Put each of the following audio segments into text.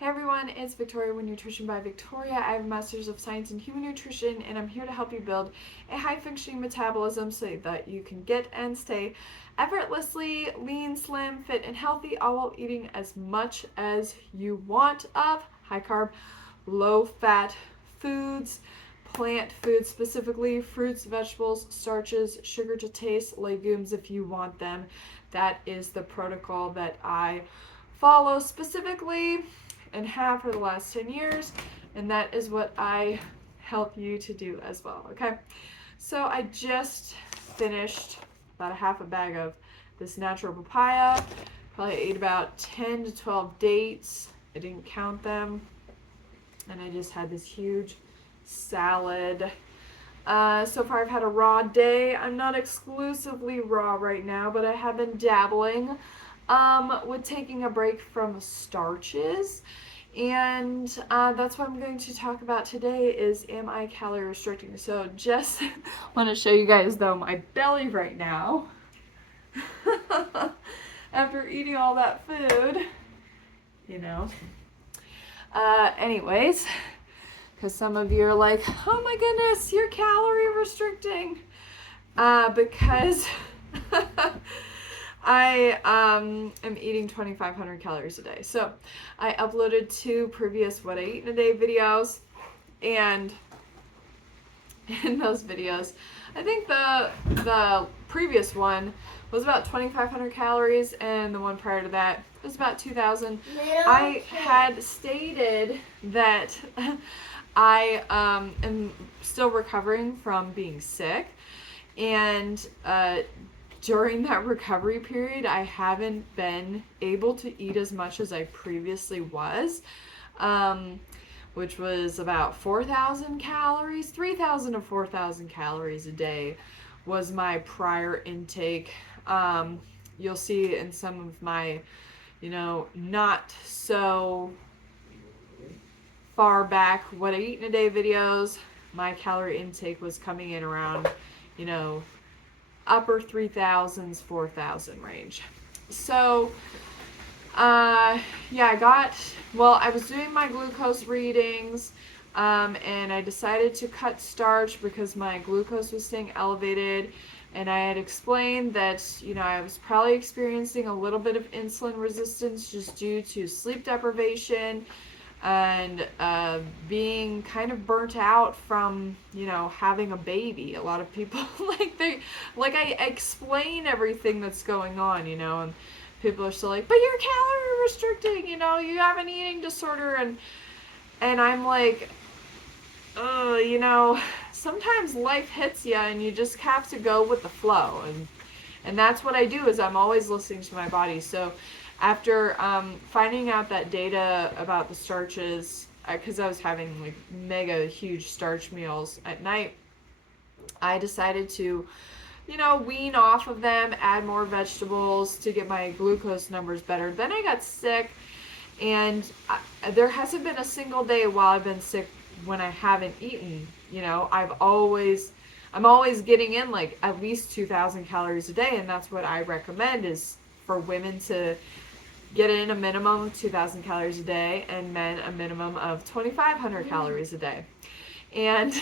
Hey everyone, it's Victoria with Nutrition by Victoria. I have a Master's of Science in Human Nutrition and I'm here to help you build a high-functioning metabolism so that you can get and stay effortlessly lean, slim, fit, and healthy, all while eating as much as you want of high-carb, low-fat foods, plant foods, specifically fruits, vegetables, starches, sugar to taste, legumes if you want them. That is the protocol that I follow specifically and have for the last 10 years, and that is what I help you to do as well. Okay, so I just finished about a half a bag of this natural papaya. Probably ate about 10 to 12 dates. I didn't count them, and I just had this huge salad. So far I've had a raw day. I'm not exclusively raw right now, but I have been dabbling with taking a break from starches, and that's what I'm going to talk about today is, am I calorie restricting? So just want to show you guys though my belly right now after eating all that food, anyways, because some of you are like, oh my goodness, you're calorie restricting, because I am eating 2,500 calories a day. So I uploaded 2 previous What I Eat in a Day videos, and in those videos, I think the previous one was about 2,500 calories, and the one prior to that was about 2,000. I had stated that I am still recovering from being sick, and during that recovery period, I haven't been able to eat as much as I previously was, which was about 4,000 calories, 3,000 to 4,000 calories a day was my prior intake. You'll see in some of my, not so far back What I Eat in a Day videos, my calorie intake was coming in around, upper 3,000s, 4,000 range. So, I was doing my glucose readings, and I decided to cut starch because my glucose was staying elevated, and I had explained that, I was probably experiencing a little bit of insulin resistance just due to sleep deprivation and being kind of burnt out from, having a baby. A lot of people I explain everything that's going on, and people are still like, but you're calorie restricting, you have an eating disorder, and I'm like, sometimes life hits you and you just have to go with the flow, and that's what I do, is I'm always listening to my body. So after finding out that data about the starches, because I was having like mega huge starch meals at night, I decided to, wean off of them, add more vegetables to get my glucose numbers better. Then I got sick, and there hasn't been a single day while I've been sick when I haven't eaten. I'm always getting in like at least 2,000 calories a day, and that's what I recommend, is for women to get in a minimum of 2,000 calories a day, and men a minimum of 2,500 calories a day. And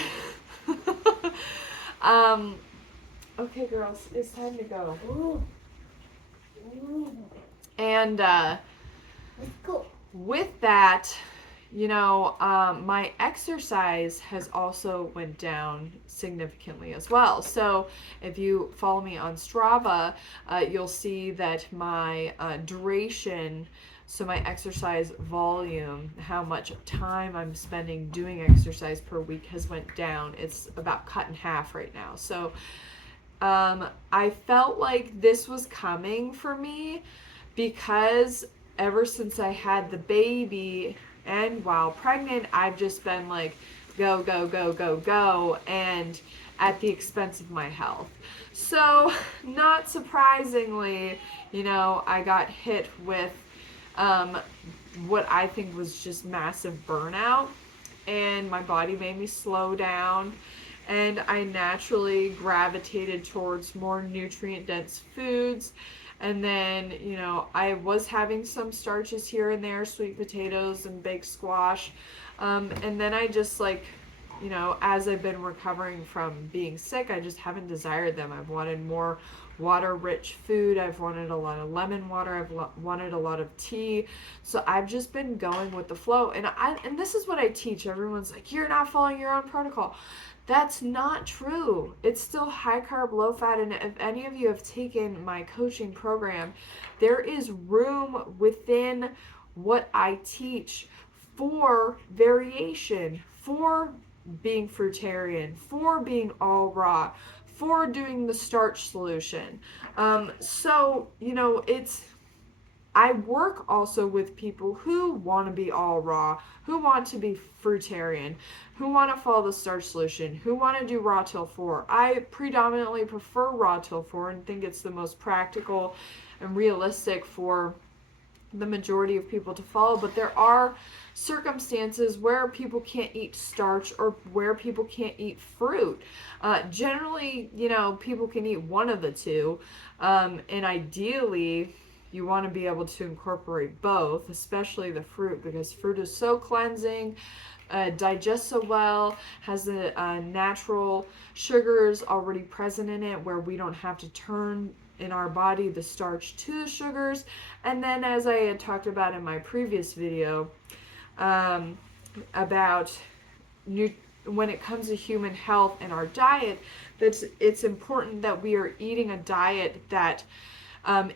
okay, girls, it's time to go. And let's go. With that, my exercise has also went down significantly as well. So if you follow me on Strava, you'll see that my duration, so my exercise volume, how much time I'm spending doing exercise per week, has went down. It's about cut in half right now. So I felt like this was coming for me because ever since I had the baby and while pregnant, I've just been like, go, go, go, go, go, and at the expense of my health. So, not surprisingly, I got hit with what I think was just massive burnout, and my body made me slow down, and I naturally gravitated towards more nutrient-dense foods. And then, I was having some starches here and there, sweet potatoes and baked squash. And then I just as I've been recovering from being sick, I just haven't desired them. I've wanted more water-rich food. I've wanted a lot of lemon water. Wanted a lot of tea. So I've just been going with the flow. And this is what I teach. Everyone's like, you're not following your own protocol. That's not true. It's still high carb, low fat. And if any of you have taken my coaching program, there is room within what I teach for variation, for being fruitarian, for being all raw, for doing the starch solution. I work also with people who want to be all raw, who want to be fruitarian, who want to follow the starch solution, who want to do raw till 4. I predominantly prefer raw till 4 and think it's the most practical and realistic for the majority of people to follow, but there are circumstances where people can't eat starch or where people can't eat fruit. Generally, people can eat one of the two, and ideally, you want to be able to incorporate both, especially the fruit, because fruit is so cleansing, digests so well, has the natural sugars already present in it where we don't have to turn in our body the starch to the sugars. And then, as I had talked about in my previous video, about when it comes to human health and our diet, it's important that we are eating a diet that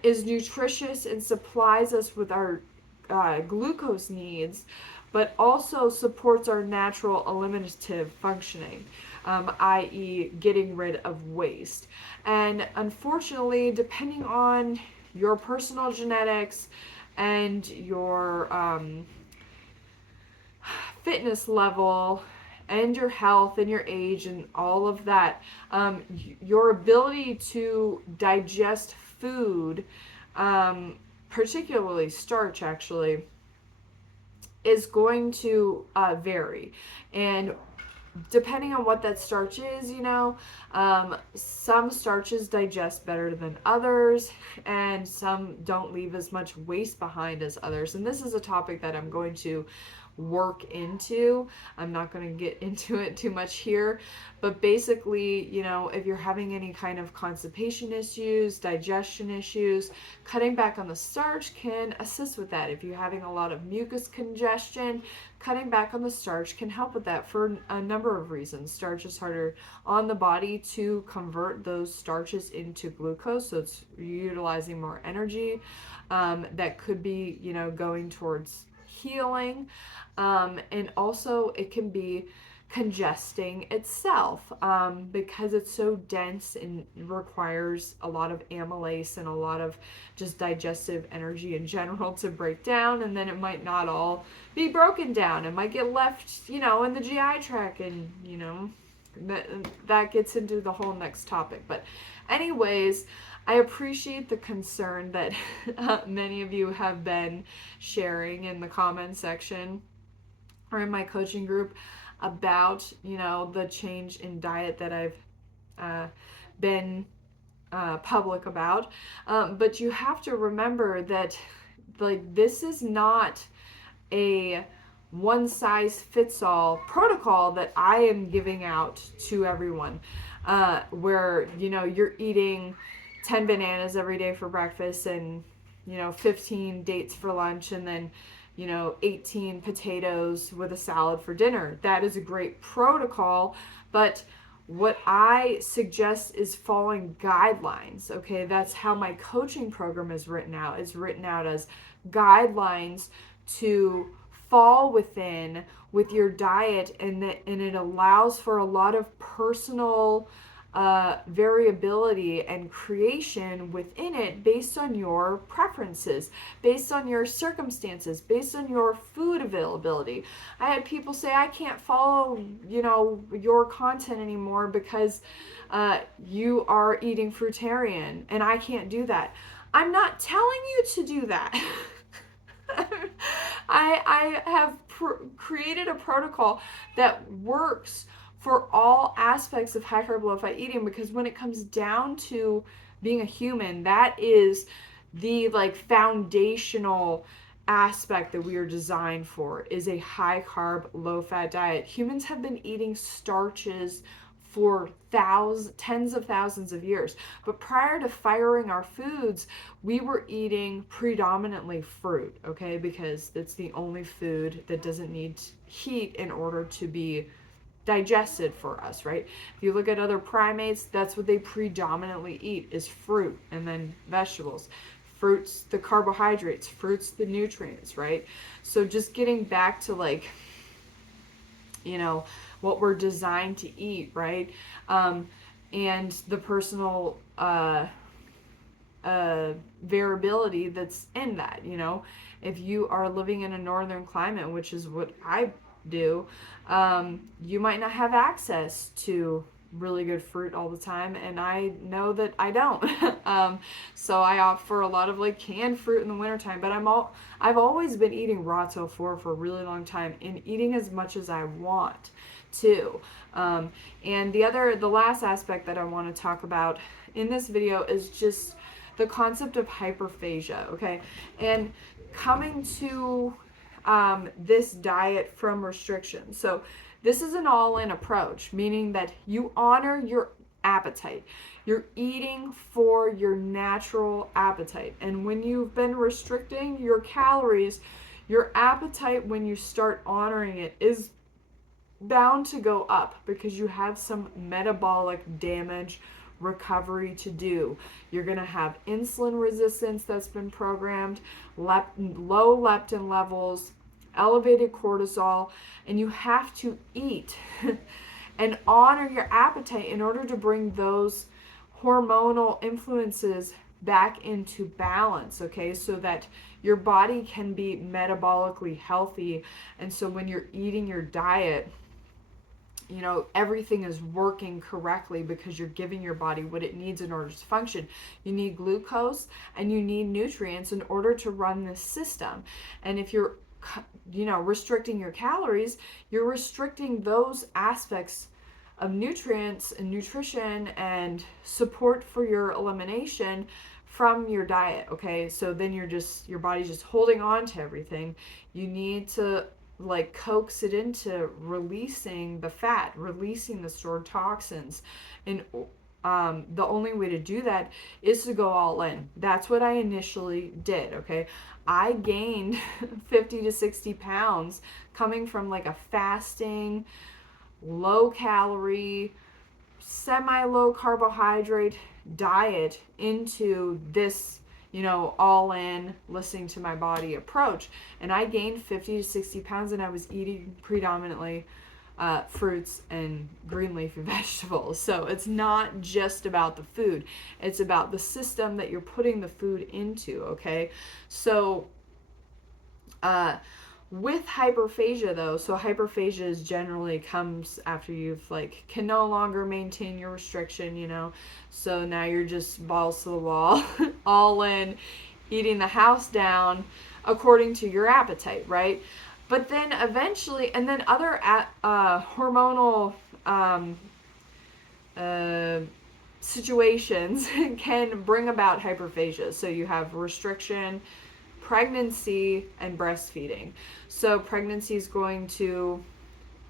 is nutritious and supplies us with our glucose needs, but also supports our natural eliminative functioning, i.e. getting rid of waste. And unfortunately, depending on your personal genetics and your fitness level and your health and your age and all of that, your ability to digest food, particularly starch actually, is going to vary. And depending on what that starch is, some starches digest better than others, and some don't leave as much waste behind as others. And this is a topic that I'm going to work into. I'm not going to get into it too much here, but basically, if you're having any kind of constipation issues, digestion issues, cutting back on the starch can assist with that. If you're having a lot of mucus congestion, cutting back on the starch can help with that for a number of reasons. Starch is harder on the body to convert those starches into glucose, so it's utilizing more energy that could be, going towards healing, and also it can be congesting itself because it's so dense and requires a lot of amylase and a lot of just digestive energy in general to break down, and then it might not all be broken down. It might get left, in the GI tract, and that gets into the whole next topic. But anyways, I appreciate the concern that many of you have been sharing in the comment section or in my coaching group about, the change in diet that I've been public about. But you have to remember that, this is not a one-size-fits-all protocol that I am giving out to everyone, where, you're eating 10 bananas every day for breakfast and 15 dates for lunch, and then 18 potatoes with a salad for dinner. That is a great protocol, but what I suggest is following guidelines. Okay, that's how my coaching program is written out. It's written out as guidelines to fall within with your diet, and it allows for a lot of personal variability and creation within it based on your preferences, based on your circumstances, based on your food availability. I had people say, I can't follow, your content anymore because you are eating fruitarian and I can't do that. I'm not telling you to do that. I have created a protocol that works for all aspects of high carb, low fat eating, because when it comes down to being a human, that is the like foundational aspect that we are designed for is a high carb, low fat diet. Humans have been eating starches for tens of thousands of years. But prior to firing our foods, we were eating predominantly fruit, okay? Because it's the only food that doesn't need heat in order to be digested for us, right? If you look at other primates, that's what they predominantly eat is fruit and then vegetables. Fruits, the carbohydrates, fruits, the nutrients, right? So just getting back to like, you know, what we're designed to eat, right? And the personal variability that's in that, you know. If you are living in a northern climate, which is what I do, you might not have access to really good fruit all the time, and I know that I don't. So I opt for a lot of like canned fruit in the wintertime, but I've always been eating raw tofu for a really long time and eating as much as I want to. And the last aspect that I want to talk about in this video is just the concept of hyperphagia, okay? And coming to this diet from restriction. So this is an all-in approach, meaning that you honor your appetite. You're eating for your natural appetite. And when you've been restricting your calories, your appetite, when you start honoring it, is bound to go up because you have some metabolic damage recovery to do. You're going to have insulin resistance that's been programmed, low leptin levels, elevated cortisol, and you have to eat and honor your appetite in order to bring those hormonal influences back into balance, okay, so that your body can be metabolically healthy. And so when you're eating your diet, you know, everything is working correctly because you're giving your body what it needs in order to function. You need glucose and you need nutrients in order to run this system. And if you're, you know, restricting your calories, you're restricting those aspects of nutrients and nutrition and support for your elimination from your diet, okay? So then your body's just holding on to everything. You need to like coax it into releasing the fat, releasing the stored toxins. And the only way to do that is to go all in. That's what I initially did, okay? I gained 50 to 60 pounds coming from like a fasting, low calorie, semi low carbohydrate diet into this, you know, all in, listening to my body approach. And I gained 50 to 60 pounds and I was eating predominantly fruits and green leafy vegetables. So it's not just about the food, it's about the system that you're putting the food into, okay? So with hyperphagia though, so hyperphagia is generally comes after you've like can no longer maintain your restriction, you know, so now you're just balls to the wall, all in, eating the house down according to your appetite, right? But then eventually, and then other hormonal situations can bring about hyperphagia. So you have restriction, pregnancy, and breastfeeding. So pregnancy is going to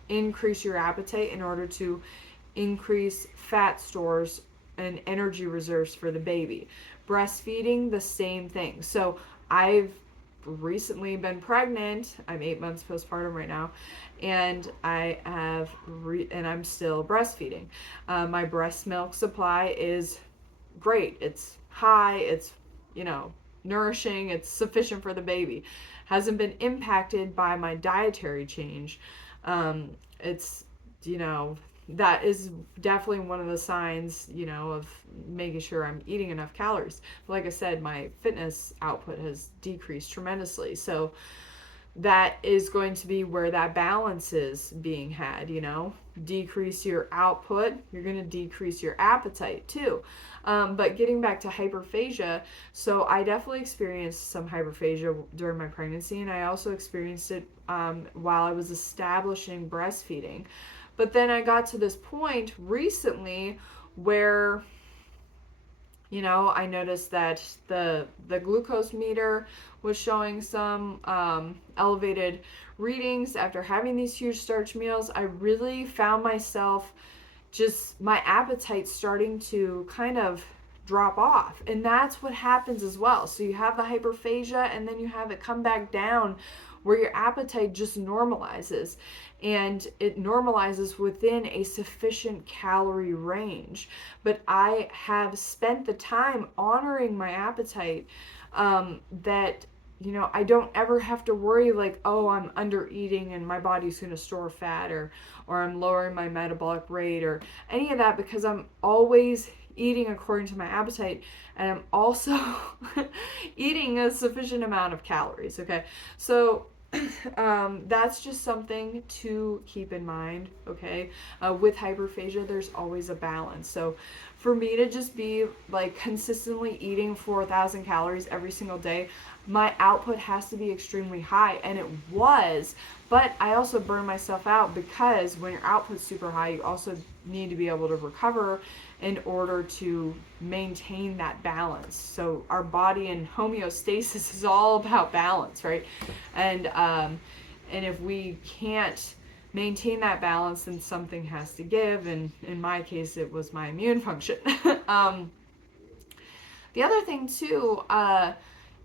increase your appetite in order to increase fat stores and energy reserves for the baby. Breastfeeding, the same thing. So I've recently been pregnant. I'm 8 months postpartum right now, and and I'm still breastfeeding. My breast milk supply is great. It's high. It's, you know, nourishing. It's sufficient for the baby. Hasn't been impacted by my dietary change. It's, you know, that is definitely one of the signs, you know, of making sure I'm eating enough calories. But like I said, my fitness output has decreased tremendously. So that is going to be where that balance is being had, you know. Decrease your output, you're going to decrease your appetite too. But getting back to hyperphagia, so I definitely experienced some hyperphagia during my pregnancy, and I also experienced it while I was establishing breastfeeding. But then I got to this point recently where, I noticed that the glucose meter was showing some elevated readings after having these huge starch meals. I really found myself just my appetite starting to kind of drop off. And that's what happens as well. So you have the hyperphagia and then you have it come back down where your appetite just normalizes, and it normalizes within a sufficient calorie range. But I have spent the time honoring my appetite, that I don't ever have to worry like, oh, I'm under eating and my body's going to store fat, or I'm lowering my metabolic rate or any of that, because I'm always eating according to my appetite, and I'm also eating a sufficient amount of calories. Okay, so that's just something to keep in mind. Okay, with hyperphagia, there's always a balance. So for me to just be like consistently eating 4,000 calories every single day, my output has to be extremely high, and it was. But I also burn myself out, because when your output's super high, you also need to be able to recover in order to maintain that balance. So our body in homeostasis is all about balance, right? And if we can't maintain that balance, then something has to give. And in my case, it was my immune function. The other thing too, I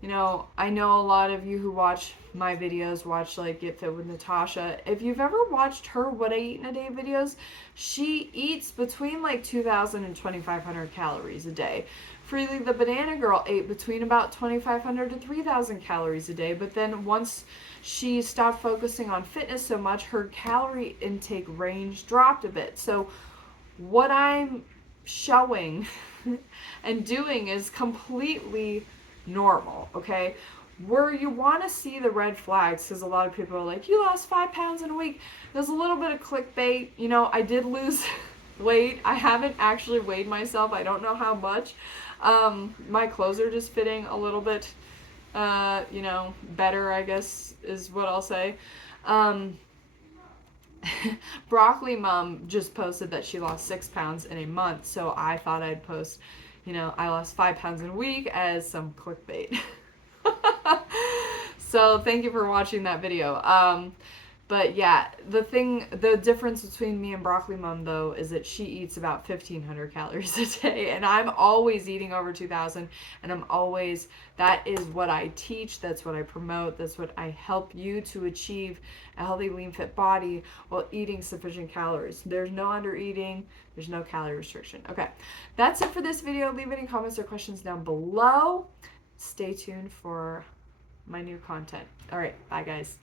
know a lot of you who watch my videos watch like Get Fit with Natasha. If you've ever watched her What I Eat in a Day videos, she eats between like 2,000 and 2,500 calories a day. Freely the Banana Girl ate between about 2,500 to 3,000 calories a day, but then once she stopped focusing on fitness so much, her calorie intake range dropped a bit. So what I'm showing and doing is completely normal, okay? Where you want to see the red flags, because a lot of people are like, you lost 5 pounds in a week. There's a little bit of clickbait. I did lose weight. I haven't actually weighed myself. I don't know how much. My clothes are just fitting a little bit, better, I guess, is what I'll say. Broccoli Mom just posted that she lost 6 pounds in a month, so I thought I'd post, I lost 5 pounds in a week as some clickbait. So thank you for watching that video. But yeah, the difference between me and Broccoli Mom though is that she eats about 1,500 calories a day, and I'm always eating over 2,000, and that is what I teach, that's what I promote, that's what I help you to achieve a healthy, lean, fit body while eating sufficient calories. There's no under eating, there's no calorie restriction. Okay, that's it for this video. Leave any comments or questions down below. Stay tuned for my new content. All right, bye guys.